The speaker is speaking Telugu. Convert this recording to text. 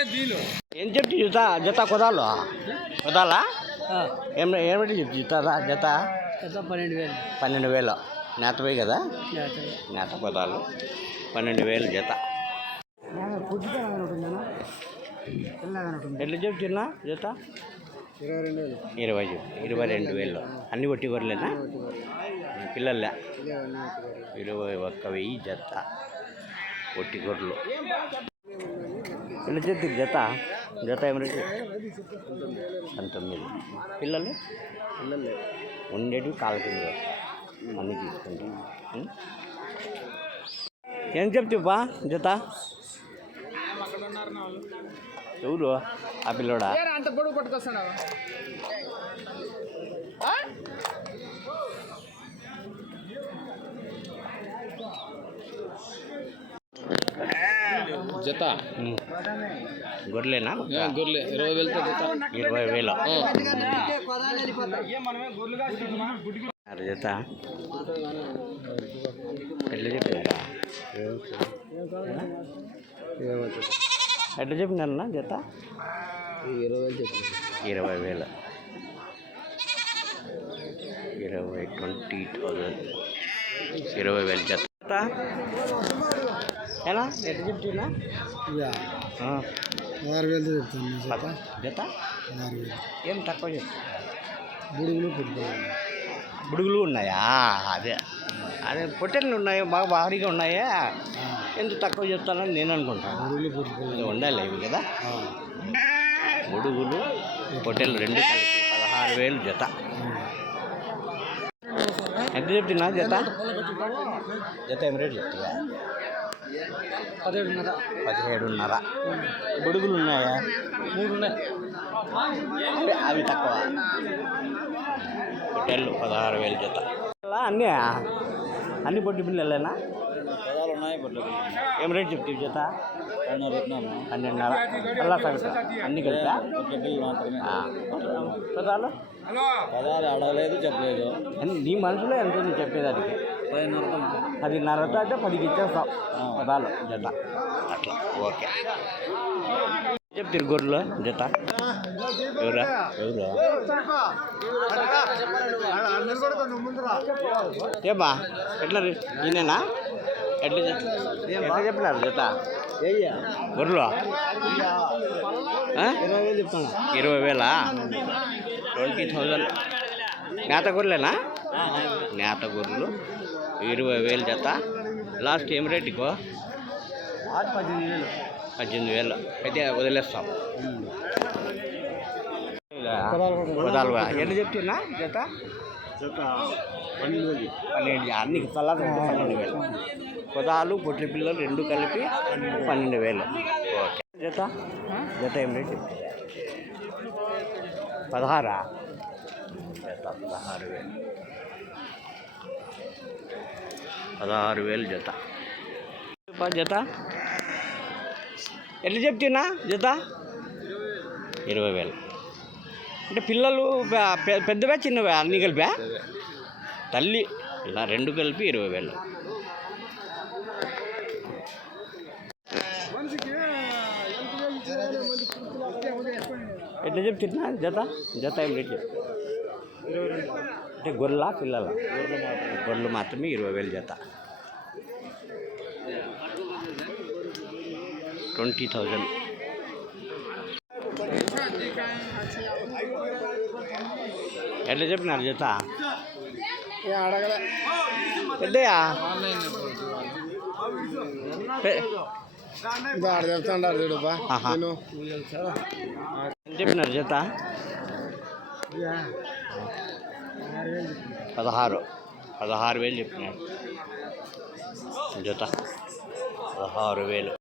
ఏం చెప్తి జత జత కుదాలు కుదాలా ఏం ఏమిటి చెప్తి జత? జత పన్నెండు వేలు. పన్నెండు వేలు. నేత పోయి కదా? నేత కుదాలు పన్నెండు వేలు జత. ఎట్లా చెప్తున్నా జత? ఇరవై ఇరవై రెండు వేలు. అన్ని ఒట్టి గొర్రెలేనా పిల్లలే. ఇరవై ఒక్క వెయ్యి జత. ఒట్టి గొర్రెలు చెప్తుంది జత. జత ఏమి రేటు పంతొమ్మిది. పిల్లలు? పిల్లలు. ఉండేటివి కాళ్ళ కింద అన్ని తీసుకుంటాం? ఏం చెప్తావా జత? ఎవరు? ఆ పిల్లోడా? అంత పొడుగు పట్టుకొస్తాడు జత ఉం. గొర్రెలేనా? గొర్రెలు ఇరవై వేలతో జత ఇరవై వేలు. జత ఎట్లా చెప్పినారా ఎట్లా చెప్పినారన్నా జత ఇరవై వేలు చెప్పిన ఇరవై వేలు. ఇరవై ట్వంటీ థౌజండ్. ఇరవై వేలు జత ఎలా? ఎట్లా చెప్తున్నా? ఆరు వేలతో చెప్తాను జత జత? ఆరు వేలు. ఏం తక్కువ చెప్తా బుడుగులు పుట్టుకోవాలి. బుడుగులు ఉన్నాయా? అదే. అదే పొట్టెలు ఉన్నాయి? బాగా భారీగా ఉన్నాయా? ఎంత తక్కువ చెప్తానని నేను అనుకుంటాను బుడుగులు పుట్టుకోవాలి. ఉండాలి ఇవి కదా? బుడుగులు పొట్టెలు రెండు కలిపి పదహారు వేలు జత. ఎంత చెప్తున్నా జత? జత? ఏం రేటు చెప్తున్నా పదిహేడున్నర. పదిహేడున్నర. బుడుగులు ఉన్నాయా మూడు ఉన్నాయి అవి తక్కువ. పొట్టెళ్ళు పదహారు వేలు జత. అలా అన్నీ అన్ని పొట్టి పిల్లలేనా ఏం రేట్ చెప్తావు జత? పన్నెండున్నర. అలా సగటు అన్ని కలిపా. పదాలు పదాలు అడగలేదు చెప్పలేదు. అని నీ మనసులో ఎంత ఉంది చెప్పేదానికి పదిన్నర పదిన్నరతో అంటే పదికి ఇచ్చేస్తాం. పదాలు జత. అట్లా. ఓకే. చెప్తారు గొర్రెలు జత? ఎవరా ఎవరు ఏమా ఎట్లా ఈయనేనా? ఎట్లా చెప్- ఎట్లా చెప్పినారు జత? గొర్రెలు? ఇరవై వేలు చెప్తాను ఇరవై వేలా ట్వంటీ థౌజండ్. నేత గొర్రెలేనా నేత గొర్రెలు ఇరవై వేలు జత. లాస్ట్ ఏం రేటుకో పద్దెనిమిది వేలు పద్దెనిమిది వేలు. అయితే వదిలేస్తాం. పదాలు ఎట్లా చెప్తున్నా జత? పన్నెండు పన్నెండు. అన్ని తలా పన్నెండు వేలు. పదాలు పొట్టి పిల్లలు రెండు కలిపి పన్నెండు వేలు. ఓకే జత? జత ఏం రేటు? పదహారా? జత పదహారు వేలు. పదహారు వేలు జత. జత. ఎట్లా చెప్తున్నా జత? ఇరవై వేలు. అంటే పిల్లలు పె- పె- పెద్దవా చిన్నవా? అన్నీ కలిపా? తల్లి ఇలా రెండు కలిపి ఇరవై వేలు. ఎట్లా చెప్తున్నా జత? జత ఏం రేట్ చెప్తా అంటే గొర్రెల పిల్లల? గొర్రెలు మాత్రమే ఇరవై వేలు జత. Twenty thousand. ఎట్లా చెప్పినారు జత? అడగలే. ఆడ చెప్తాండారు చూడుపా ఆహా. నేను చెప్పినారు జత? పదహారు. పదహారు వేలు చెప్పినారు. జత. పదహారు వేలు.